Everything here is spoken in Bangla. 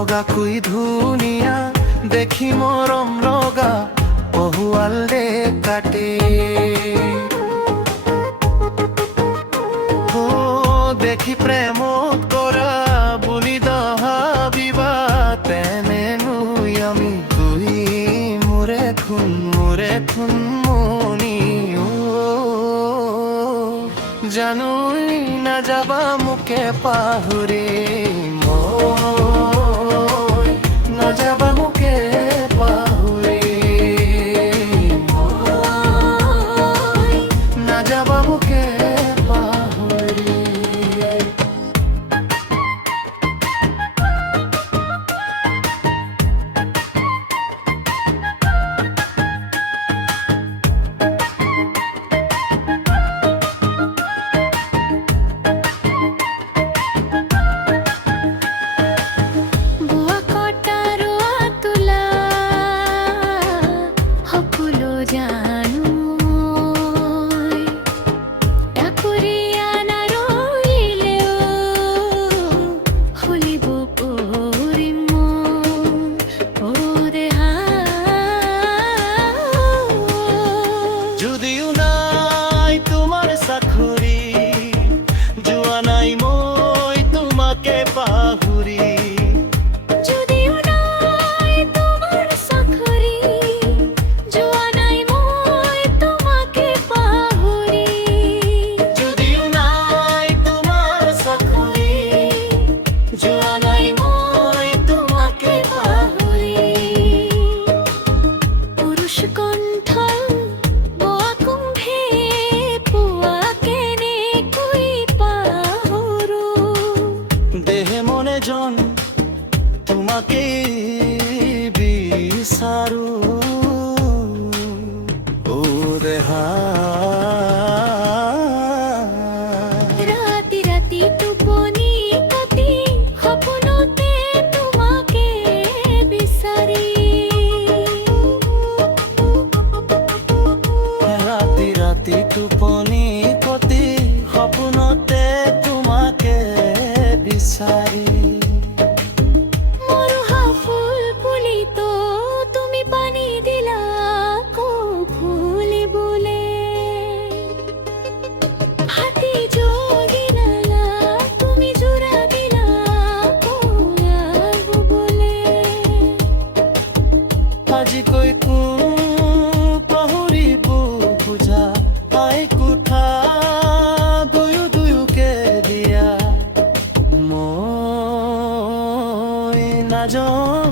বগাকুই ধুনিয়া দেখি মরম রগা বহুয়ালে কাটে ও দেখি প্রেম করা বুলি দহাবিবা তেনে নুই আমি তুই মোরে খুন মনি ও জানুই না যাবা মুকে পাহুরে মই না যাবা মুকে পাহুরে মই না যাবা মুকে পাহুরে যদিও নাই তোমার সাখুরি জুয়া নাই মই তোমাকে পাহুরি যদিও নাই তোমার সাখরি জুয়া নাই মই তোমাকে পাহুরি যদিও নাই তোমার সাখুরি জুয়া নাই মই তোমাকে পাহুরি পুরুষ কণ্ঠ দেহে মনে জন তোমাকে বিচাৰো ও দেহা রাতি রাতি টোপনি কতি সপনতে তোমাকে বিচাৰি রাতি রাতি টোপনি কতি সপনতে তোমাকে বিচাৰি মরহা ফুল পুলি তো তুমি পানি দিলা কো ফুলে বলে হাতি যোগিনালা তুমি জোড়া দিলা কো লাগবো বলে আজি কৈ পাহৰিব বুজা আই কুঠা দুয়োকে দিয়া মই নাযাওঁ